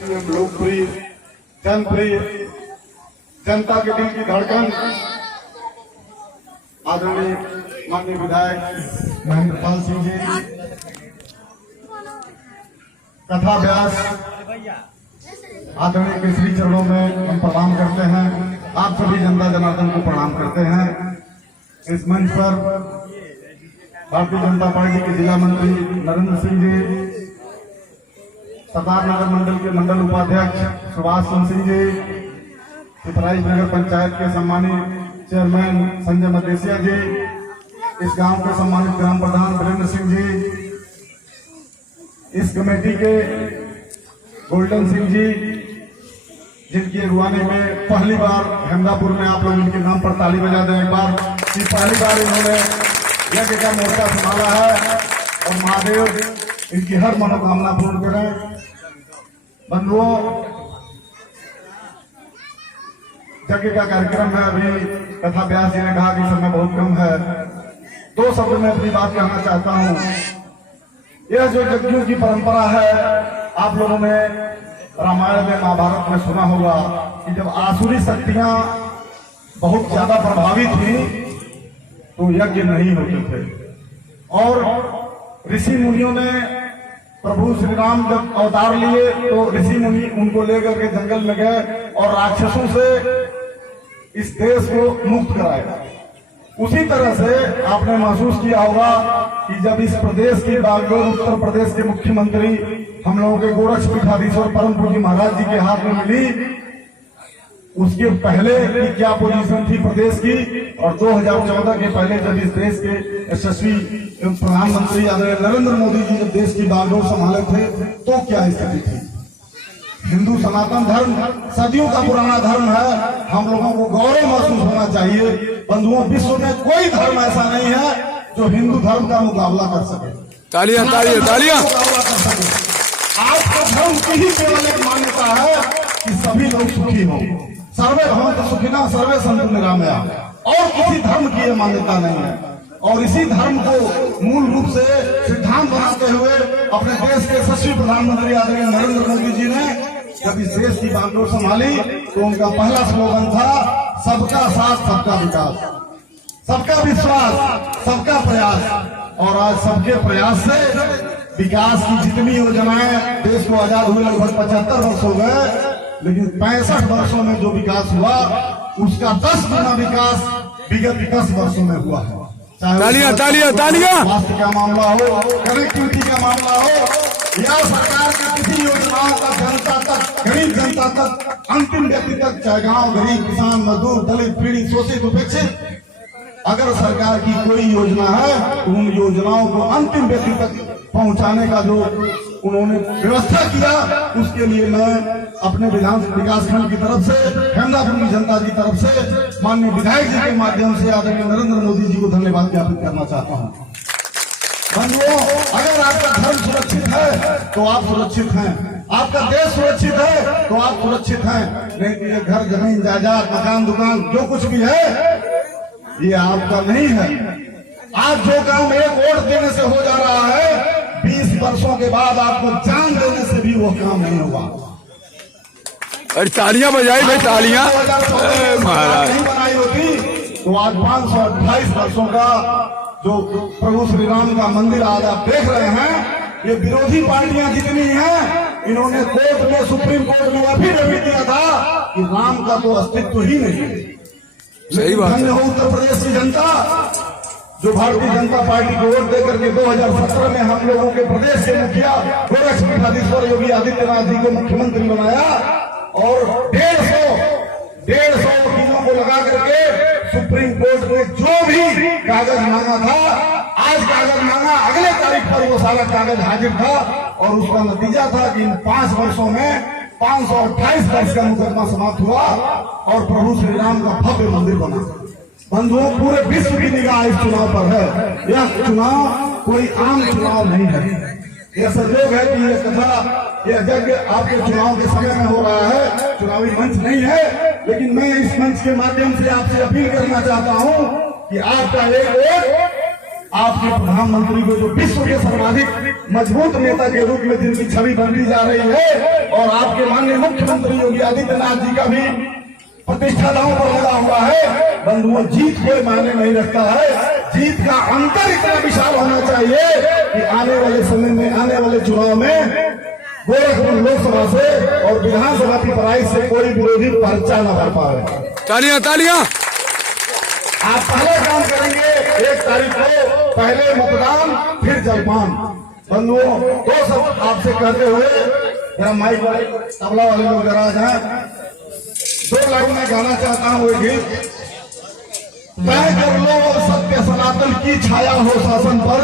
लोकप्रिय जनप्रिय जनता के दिल की धड़कन आदरणीय माननीय विधायक महेंद्र पाल सिंह जी कथा व्यास आदरणीय के श्री चरणों में हम प्रणाम करते हैं। आप सभी जनता जनार्दन को प्रणाम करते हैं। इस मंच पर भारतीय जनता पार्टी के जिला मंत्री नरेंद्र सिंह जी, सरदार नगर मंडल के मंडल उपाध्यक्ष सुभाष सिंह जी, पिपराइच नगर पंचायत के सम्मानित चेयरमैन संजय मदेसिया जी, इस गांव के सम्मानित ग्राम प्रधान वीरेंद्र सिंह जी, इस कमेटी के गोल्डन सिंह जी, जिनकी अगुवानी में पहली बार हेमदापुर में आप लोग इनके नाम पर ताली बजा दें एक बार कि पहली बार इन्होंने यज्ञ का मोर्चा संभाला है और महादेव इनकी हर मनोकामना पूर्ण करें। बंधुओं, यज्ञ का कार्यक्रम है, अभी कथा व्यास जी ने कहा कि समय बहुत कम है। दो शब्द में अपनी बात कहना चाहता हूं। यह जो यज्ञों की परंपरा है, आप लोगों ने रामायण में महाभारत में सुना होगा कि जब आसुरी शक्तियां बहुत ज्यादा प्रभावित हुई तो यज्ञ नहीं होते थे और ऋषि मुनियों ने, प्रभु श्री राम जब अवतार लिए तो ऋषि मुनि उनको लेकर के जंगल में गए और राक्षसों से इस देश को मुक्त कराया। उसी तरह से आपने महसूस किया होगा कि जब इस प्रदेश की बागडोर उत्तर प्रदेश के मुख्यमंत्री हम लोगों के गोरक्षपीठाधीश्वर परम पूज्य महाराज जी के हाथ में मिली, उसके पहले की क्या पोजीशन थी प्रदेश की, और 2014 के पहले जब इस देश के यशस्वी प्रधानमंत्री आदरणीय नरेंद्र मोदी जी जब देश की बागडोर संभाले थे तो क्या स्थिति थी। हिंदू सनातन धर्म सदियों का पुराना धर्म है, हम लोगों को गौरव महसूस होना चाहिए। बंधुओं, विश्व में कोई धर्म ऐसा नहीं है जो हिंदू धर्म का मुकाबला कर सके। तालियां तालियां तालियां। मुकाबला कर सके। आपका धर्म की ही केवल एक मान्यता है कि सभी लोग सुखी हों, सर्वे भवन्तु सुखिनः सर्वे सन्तु निरामयाः, और किसी धर्म की यह मान्यता नहीं है। और इसी धर्म को मूल रूप से सिद्धांत बनाते हुए अपने देश के यशस्वी प्रधानमंत्री आदरणीय नरेंद्र मोदी जी ने जब इस देश की बागडोर संभाली तो उनका पहला स्लोगन था सबका साथ सबका विकास, सबका विश्वास, सबका प्रयास। और आज सबके प्रयास से विकास की जितनी योजनाएं, देश को आजाद हुए लगभग 75 वर्ष हो गए, लेकिन 65 वर्षों में जो विकास हुआ उसका 10 गुना विकास विगत 10 वर्षों में हुआ है। तालियां तालियां तालियां। स्वास्थ्य का मामला हो, कनेक्टिविटी का मामला हो, या सरकार की किसी योजनाओं का जनता तक, गरीब जनता तक, अंतिम व्यक्ति तक, चाहे गांव, गरीब, किसान, मजदूर, दलित, पीड़ित, शोषित, उपेक्षित, अगर सरकार की कोई योजना है तो उन योजनाओं को अंतिम व्यक्ति तक पहुंचाने का जो उन्होंने व्यवस्था किया, उसके लिए मैं अपने विकास खंड की तरफ से, हेमदापुर की जनता की तरफ से माननीय विधायक जी के माध्यम से आदरणीय नरेंद्र मोदी जी को धन्यवाद ज्ञापित करना चाहता हूं। बंधुओं, अगर आपका धर्म सुरक्षित है तो आप सुरक्षित हैं, आपका देश सुरक्षित है तो आप सुरक्षित हैं। नहीं तो ये घर, जमीन, जायदाद, मकान, दुकान जो कुछ भी है ये आपका नहीं है। आज जो काम एक वोट देने से हो जा रहा है, 20 वर्षों के बाद आपको जान देने से भी वो काम नहीं होगा। अरे तालियां बजाई भाई, तालियां। महाराज नहीं बनाई होती तो आज 528 वर्षों का जो प्रभु श्री राम का मंदिर आज आप देख रहे हैं, ये विरोधी पार्टियां जितनी हैं, इन्होंने कोर्ट में, सुप्रीम कोर्ट में एफिडेविट दिया था कि राम का तो अस्तित्व ही नहीं है। सही बात है। उत्तर प्रदेश की जनता जो भारतीय जनता पार्टी को वोट देकर के 2017 में हम लोगों के प्रदेश के मुखिया गोरक्षपीठाधीश्वर योगी आदित्यनाथ जी को मुख्यमंत्री बनाया और 150 वकीलों को लगा करके सुप्रीम कोर्ट में जो भी कागज मांगा था, आज कागज मांगा, अगले तारीख पर वो सारा कागज हाजिर था और उसका नतीजा था कि इन 5 वर्षों में 528 वर्ष का मुकदमा समाप्त हुआ और प्रभु श्री राम का भव्य मंदिर बना। बंधुओं, पूरे विश्व की निगाह इस चुनाव पर है। यह चुनाव कोई आम चुनाव नहीं है। यह संयोग है कि यह कथा, यह यज्ञ आपके चुनाव के समय में हो रहा है, चुनावी मंच नहीं है। लेकिन मैं इस मंच के माध्यम से आपसे अपील करना चाहता हूं कि आपका एक वोट आपके प्रधानमंत्री को, जो विश्व के सर्वाधिक मजबूत नेता के रूप में जिनकी छवि बनती जा रही है, और आपके मुख्यमंत्री योगी आदित्यनाथ जी का भी प्रतिष्ठा दांव पर लगा हुआ है। बंधुओं, जीत कोई मायने नहीं रखता है, जीत का अंतर इतना विशाल होना चाहिए कि आने वाले समय में, आने वाले चुनाव में गोरखपुर लोकसभा से और विधानसभा की पराई से कोई विरोधी पर्चा न भर पाए। तालियां तालियां। आप पहले काम करेंगे 1 तारीख को, पहले मतदान फिर जलपान। बंधुओं, दो सब आपसे कहते हुए जरा माइक वाले, तबला वाले लोग जरा आ जाए। 2 लाइन में गाना चाहता हूँ एक गीत। तय कर लो सत्य सनातन की छाया हो शासन पर,